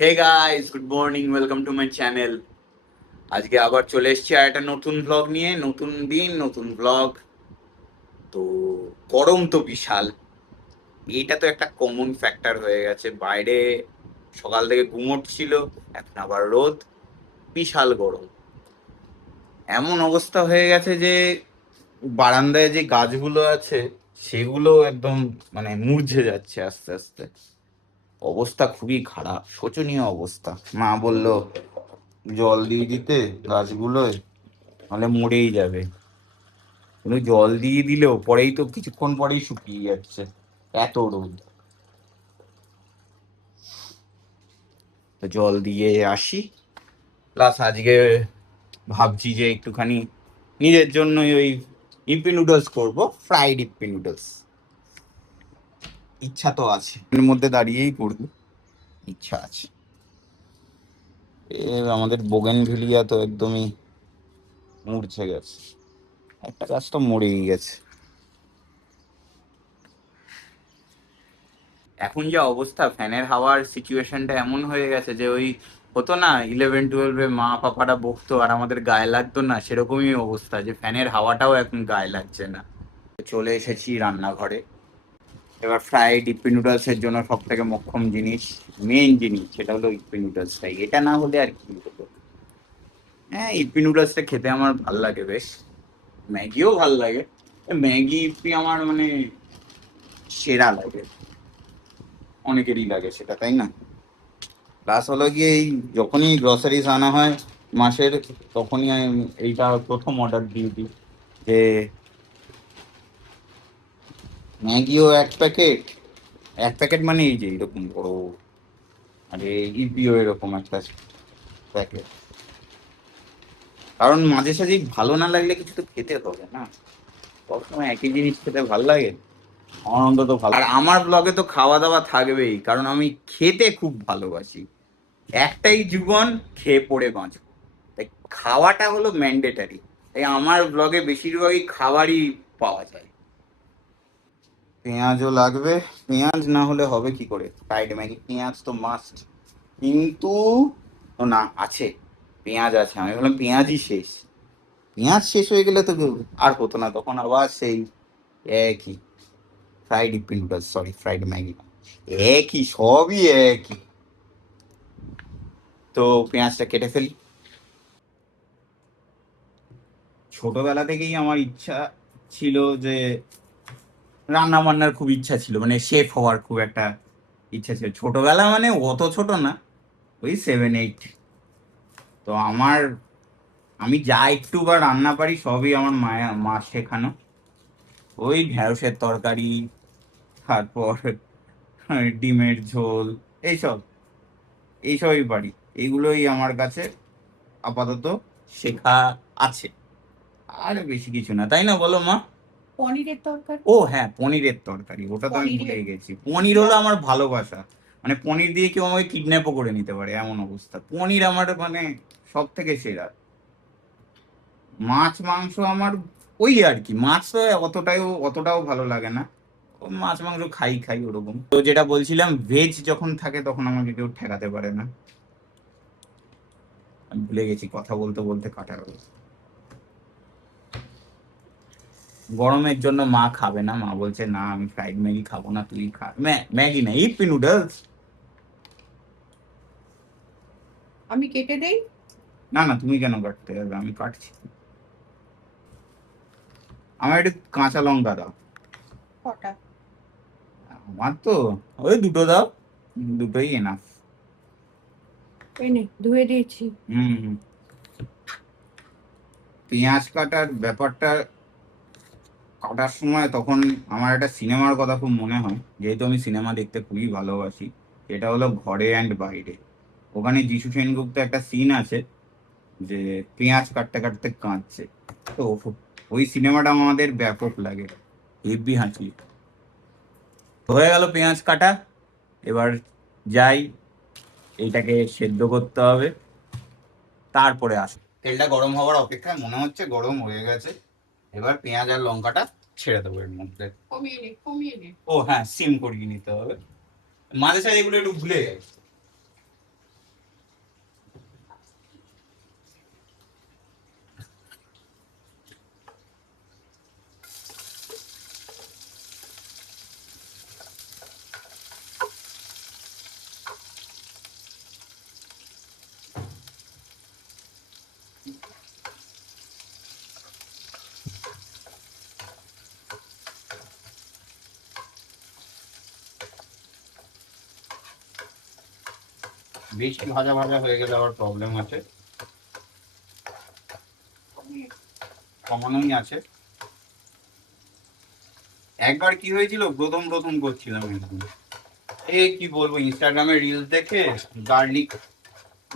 Hey guys, good morning, welcome to my channel. আজকে আবার চলে এসেছি আর একটা নতুন ব্লগ নিয়ে। নতুন দিন, নতুন ব্লগ। তো গরম তো বিশাল। এইটা তো একটা কমন ফ্যাক্টর হয়ে গেছে। বাইরে সকাল থেকে গুমোট ছিল, এখন আবার রোদ। বিশাল গরম। এমন অবস্থা হয়ে গেছে যে বারান্দায় যে গাছগুলো আছে সেগুলো একদম মানে মূর্ঝে যাচ্ছে আস্তে আস্তে। অবস্থা খুবই খারাপ, শোচনীয় অবস্থা। মা বললো জল দিয়ে দিতে গাছগুলোয়, নাহলে মরেই যাবে। কিন্তু জল দিয়ে দিলেও পরেই তো কিছুক্ষণ পরেই শুকিয়ে যাচ্ছে, এত রোদ। তো জল দিয়ে আসি, প্লাস আজকে ভাবছি যে একটুখানি নিজের জন্য ওই ইপ্পি নুডলস করবো, ফ্রাইড ইপ্পি নুডলস। ইচ্ছা তো আছে, এর মধ্যে দাঁড়িয়েই করবো, ইচ্ছা আছে। আমাদের বোগেনভিলিয়া তো একদমই মূর্ছে গেছে, একটা গাছ তো মরেই গেছে। এখন যে অবস্থা, ফ্যানের হাওয়ার সিচুয়েশনটা এমন হয়ে গেছে যে ওই হতো না 11-12-এ মা পাপারা বকতো আর আমাদের গায়ে লাগতো না, সেরকমই অবস্থা যে ফ্যানের হাওয়াটাও এখন গায়ে লাগছে না। চলে এসেছি রান্নাঘরে। এবার ফ্রাইড ইপ্পি নুডলস এর জন্য সব থেকে মোক্ষম জিনিস, মেন জিনিস, সেটা হলো ইপ্পি নুডলসটাই। এটা না হলে আর কি হতো। হ্যাঁ, ইপ্পি নুডলসটা খেতে আমার ভাল লাগে বেশ। ম্যাগিও ভাল লাগে। ম্যাগি ইপ্পি আমার মানে সেরা লাগে। অনেকেরই লাগে সেটা, তাই না? প্লাস হলো গিয়ে এই যখনই গ্রসারিজ আনা হয় মাসের, তখনই আমি এইটা প্রথম অর্ডার দিয়ে দিই যে ম্যাগিও 1 প্যাকেট। 1 প্যাকেট মানে এই যে এরকম বড়, আর এই ইপিও এরকম একটা প্যাকেট। কারণ মাঝে সাঝে ভালো না লাগলে কিছু তো খেতে হবে না, সবসময় একই জিনিস খেতে ভালো লাগে। আনন্দ তো ভালো। আর আমার ব্লগে তো খাওয়া দাওয়া থাকবেই, কারণ আমি খেতে খুব ভালোবাসি। একটাই জীবন, খেয়ে পড়ে বাঁচবো। তাই খাওয়াটা হলো ম্যান্ডেটারি। তাই আমার ব্লগে বেশিরভাগই খাবারই পাওয়া যায়। পেঁয়াজও লাগবে, পেঁয়াজ না হলে হবে কি করে ফ্রাইড ম্যাগি, পেঁয়াজ তো মাস্ট। কিন্তু ও না, আছে, পেঁয়াজ আছে। আমি বললাম পেঁয়াজই শেষ। পেঁয়াজ শেষ হয়ে গেলে তো আর হতো না, তখন আবার সেই একই fried Yippee noodles, sorry fried Maggi, একই সবই একই। তো পেঁয়াজটা কেটে ফেলি। ছোটবেলা থেকেই আমার ইচ্ছা ছিল যে রান্না বান্নার খুব ইচ্ছা ছিল, মানে শেফ হওয়ার খুব একটা ইচ্ছা ছিল। ছোটবেলা মানে অত ছোট না, ওই 7-8। তো আমি যা একটু বা রান্না পারি সবই আমার মা শেখানো। ওই ঢেঁড়সের তরকারি, তারপর ডিমের ঝোল, এইসব এইসবই পারি। এইগুলোই আমার কাছে আপাতত শেখা আছে। আর বেশি কিছু না, তাই না বলো মা? পনিরের তরকারি। ও হ্যাঁ, পনিরের তরকারি, ওটা তো আমি ভুলে পনিরের গেছি। পনির হলো আমার ভালোবাসা। মানে পনির দিয়ে কেউ আমাকে কিডন্যাপও করে নিতে পারে, এমন অবস্থা। পনির আমার মানে সব থেকে সেরা। মাছ মাংস আমার ওই আর কি, মাছ তো অতটাও ভালো লাগে না। ও মাছ মাংস খাই খাই ওরকম। তো যেটা বলছিলাম, ভেজ যখন থাকে তখন আমাকে কেউ ঠেকাতে পারে না। আমি ভুলে গেছি, কথা বলতে বলতে কাটা গেল। গরমের জন্য মা খাবে না, মা বলছে না আমি ফ্রাইড ম্যাগি খাবো না, তুই খা। ম্যাগি না, ইপ্পি নুডলস। আমি কেটে দেই। না না, তুমি কেন কাটতে যাবে, আমি কাটছি। আমার একটু কাঁচা লঙ্কা দাও। কটা? আমার তো ওই দুটো দাও, দুটোই এনাফ। এনে ধুয়ে দিয়েছি। হুম হুম। পেঁয়াজ কাটার ব্যাপারটা কাটার সময় তখন আমার একটা সিনেমার কথা খুব মনে হয়, যেহেতু আমি সিনেমা দেখতে খুবই ভালোবাসি। এটা হলো ঘরে অ্যান্ড বাইরে। ওখানে যিশু সেনগুপ্ত একটা সিন আছে যে পেঁয়াজ কাটতে কাটতে কাঁদছে। তো ওই সিনেমাটা আমাদের ব্যাপক লাগে, হেব্বি হাসি। হয়ে গেল পেঁয়াজ কাটা। এবার যাই, এইটাকে সেদ্ধ করতে হবে, তারপরে আস। তেলটা গরম হওয়ার অপেক্ষায়, মনে হচ্ছে গরম হয়ে গেছে। এবার পেঁয়াজ আর লঙ্কাটা ছেড়ে দেবো এর মধ্যে। কমিয়ে নে, কমিয়ে নে। ও হ্যাঁ, সিম করিয়ে নিতে হবে। মাঝে সাঝে এগুলো একটু ভুলে যাই। বেশি ভাজা ভাজা হয়ে গেলে আবার প্রবলেম আছে, কমানোই আছে। একবার কি হয়েছিল, প্রথম প্রথম করছিলাম একদম, কি বলবো, ইনস্টাগ্রামে রিলস দেখে গার্লিক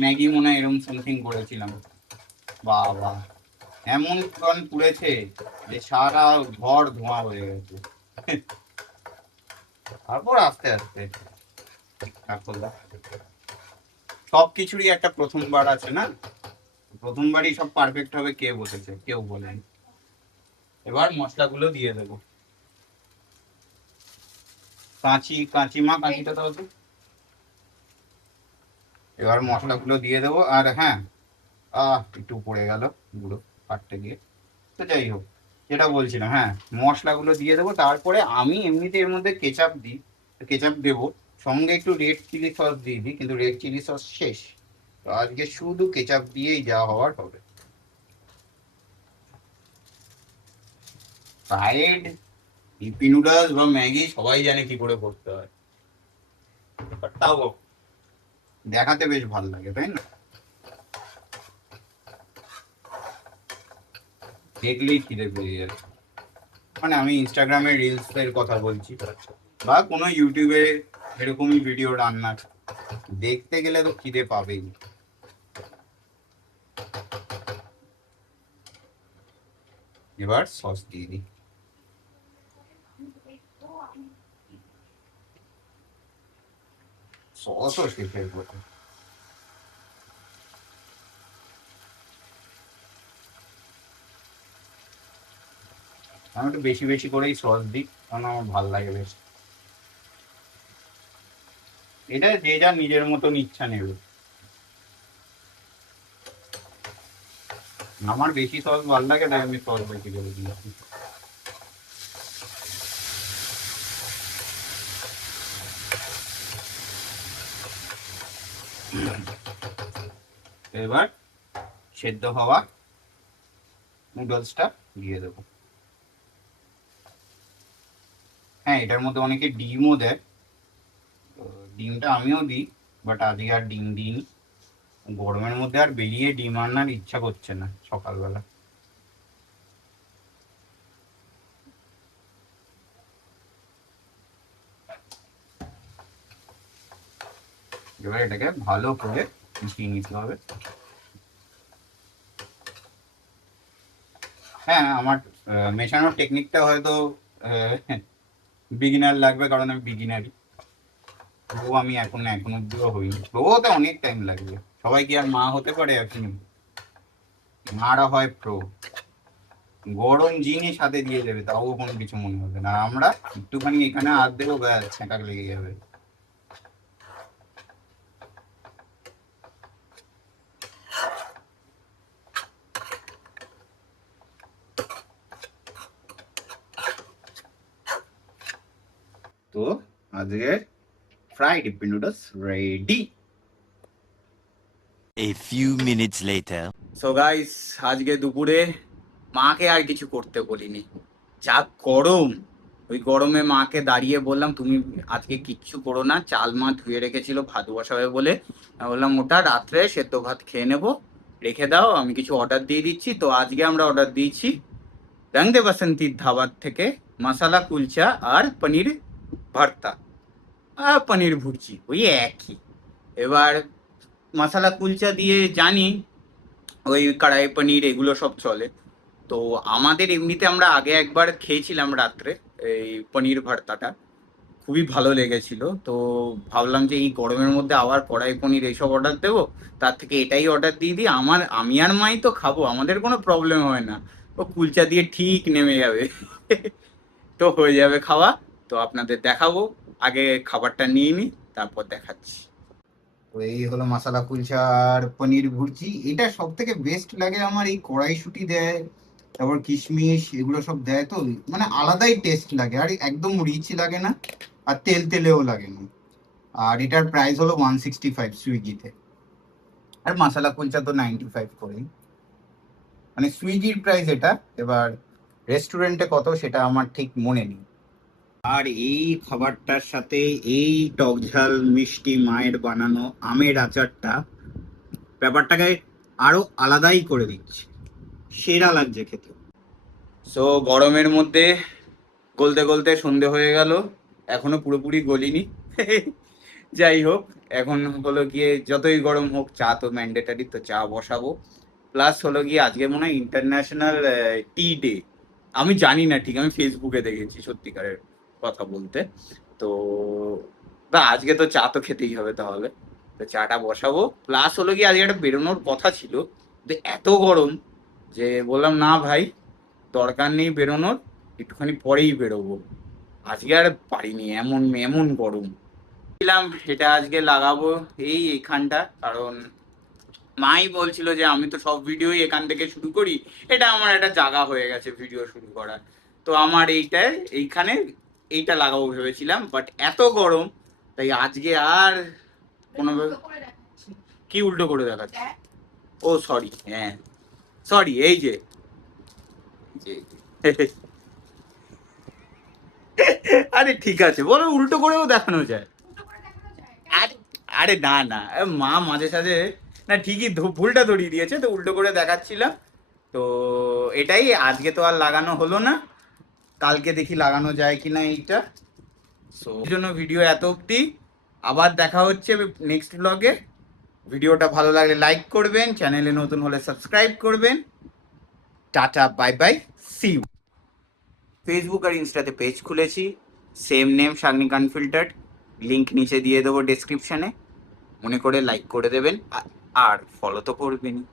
ম্যাগি মনে হয় এরকম সামথিং করেছিলাম, বাবা এমন কান পুড়েছে যে সারা ঘর ধোঁয়া হয়ে গেছে। তারপর আস্তে আস্তে ঠিকঠাক হলো। সব কিছুরই একটা প্রথমবার আছে না, প্রথমবারই সব পারফেক্ট হবে কে বলেছে, কেউ বলেন। এবার মশলাগুলো দিয়ে দেবো। কাঁচিটা দাও তো। এবার মশলাগুলো দিয়ে দেবো, আর হ্যাঁ একটু পড়ে গেল গুঁড়ো কাটতে গিয়ে, তো যাই হোক যেটা বলছিলাম, হ্যাঁ মশলাগুলো দিয়ে দেবো। তারপরে আমি এমনিতে এর মধ্যে কেচাপ দিই, কেচাপ দেবো, সঙ্গে একটু রেড চিলি সস দিয়ে দিই, কিন্তু রেড চিলি সস শেষ, তো আজকে শুধু কেচাপ দিয়েই যা হওয়ার হবে। ফ্রাইড ইপি নুডলস বা ম্যাগি সবাই জানে কি করে করতে হয়, তাও দেখাতে বেশ ভালো লাগে, তাই না? দেখলেই খিদে পেয়ে যাবে। মানে আমি ইনস্টাগ্রামে রিলস এর কথা বলছি, বা কোনো ইউটিউবে এরকমই ভিডিও রান্নার, দেখতে গেলে তো খিদে পাবেই। এবার সস দিয়ে দিই। সসও শেষের কথা। আমি একটু বেশি বেশি করেই সস দিই, কারণ আমার ভালো লাগে বেশ। এটা যে যা নিজের মতন ইচ্ছা নেবে। আমার বেশি সস ভালো লাগে, তাই আমি সস বেশি করে দিয়েছি। এবার সেদ্ধ হওয়া নুডলসটা দিয়ে দেবো। হ্যাঁ এটার মধ্যে অনেকে ডিমও দেয়, তো ডিমটা আমিও দিই, বাট আজকে আর ডিম দিইনি। গরমের মধ্যে আর বেরিয়ে ডিম আনার ইচ্ছা করছে না সকালবেলা। এবার এটাকে ভালো করে মিশিয়ে নিতে হবে। হ্যাঁ আমার মেশানোর টেকনিকটা হয়তো বিগিনার লাগবে, কারণ আমি বিগিনারই, তবুও আমি এখন অব্দিও হইনি, প্রোতে অনেক টাইম লাগবে। সবাই কি আর মা হতে পারে এখন? মারা হয় প্রো, গরম জিনিস সাথে দিয়ে দেবে, তাও কোনো কিছু মনে হবে না। আমরা একটুখানি এখানে হাত দেবো, ব্যাস ছ্যাঁকা লেগে যাবে। তো আজকে fried Yippee noodles ready. A few minutes later. So guys আজকে দুপুরে মাকে আর কিছু করতে বলিনি, যা গরম, ওই গরমে মাকে দাঁড়িয়ে বললাম তুমি আজকে কিচ্ছু করো না, চাল মা ধুয়ে রেখেছিল ভাত বসাবে বলে, আমি বললাম ওটা রাত্রে সেদ্ধ ভাত খেয়ে নেবো, রেখে দাও, আমি কিছু অর্ডার দিয়ে দিচ্ছি। তো আজকে আমরা অর্ডার দিয়েছি রং দে বাসন্তীর ধাবার থেকে মশালা কুলচা আর পনির ভর্তা আর পনির ভুর্জি, ওই একই। এবার মশালা কুলচা দিয়ে জানি ওই কড়াই পনির এগুলো সব চলে, তো আমাদের এমনিতে আমরা আগে একবার খেয়েছিলাম রাত্রে এই পনির ভর্তাটা, খুবই ভালো লেগেছিল। তো ভাবলাম যে এই গরমের মধ্যে আবার কড়াই পনির এইসব অর্ডার দেবো, তার থেকে এটাই অর্ডার দিয়ে দিই, আমি আর মাই তো খাবো, আমাদের কোনো প্রবলেম হয় না, ও কুলচা দিয়ে ঠিক নেমে যাবে। তো হয়ে যাবে খাওয়া। তো আপনাদের দেখাবো, আগে খাবারটা নিয়ে নিই তারপর দেখাচ্ছি। তো এই হলো মশালা কুলচা আর পনির ভুর্জি। এটা সব থেকে বেস্ট লাগে আমার, এই কড়াইশুঁটি দেয়, তারপর কিশমিশ এগুলো সব দেয়, তো মানে আলাদাই টেস্ট লাগে, আর একদম রিচ লাগে না, আর তেল তেলেও লাগে না। আর এটার প্রাইস হলো 165 সুইগিতে, আর মশালা কুলচা তো 95 করেই, মানে সুইগির প্রাইস এটা। এবার রেস্টুরেন্টে কত সেটা আমার ঠিক মনে নেই। আর এই খাবারটার সাথে এই টক ঝাল মিষ্টি মায়ের বানানো আমের আচারটা ব্যাপারটাকে আরো আলাদাই করে দিচ্ছে, সেরা লাগছে খেতে। সো গরমের মধ্যে গলতে গলতে সন্ধে হয়ে গেল, এখনো পুরোপুরি গলিনি। যাই হোক, এখন হলো গিয়ে যতই গরম হোক চা তো ম্যান্ডেটারি, তো চা বসাবো। প্লাস হলো গিয়ে আজকে মনে হয় ইন্টারন্যাশনাল টি ডে, আমি জানি না ঠিক, আমি ফেসবুকে দেখেছি সত্যিকারের কথা বলতে। তো বা আজকে তো চা তো খেতেই হবে তাহলে, তো চাটা বসাবো। প্লাস হলো গিয়ে আজকে একটা বেরোনোর কথা ছিল, তো এত গরম যে বললাম না ভাই, দরকার নেই বেরোনোর, একটুখানি পরেই বেরোবো। আজকে আর পারিনি, এমন এমন গরম। ছিলাম এটা আজকে লাগাবো এইখানটা, কারণ মাই বলছিল যে আমি তো সব ভিডিওই এখান থেকে শুরু করি, এটা আমার একটা জায়গা হয়ে গেছে ভিডিও শুরু করার। তো আমার এইখানে এইটা লাগাবো ভেবেছিলাম, বাট এত গরম তাই আজকে আর কোনোভাবে। কি উল্টো করে দেখাচ্ছে? ও সরি, হ্যাঁ সরি, এই যে আরে ঠিক আছে, বলো উল্টো করেও দেখানো যায়। আরে আরে না না, মা মাঝে সাঝে না ঠিকই ভুলটা ধরিয়ে দিয়েছে, তো উল্টো করে দেখাচ্ছিলাম। তো এটাই, আজকে তো আর লাগানো হলো না, কালকে দেখি লাগানো যায় কিনা এইটা। সো এর জন্য ভিডিও এত অবধি, আবার দেখা হচ্ছে নেক্সট ব্লগে। ভিডিওটা ভালো লাগলে লাইক করবেন, চ্যানেলে নতুন হলে সাবস্ক্রাইব করবেন। Tata, bye bye, see you. Facebook আর ইনস্টাতে পেজ খুলেছি, same name Shagnik unfiltered, link নিচে দিয়ে দেবো ডেসক্রিপশনে, মনে করে লাইক করে দেবেন, আর ফলো তো করবেনই।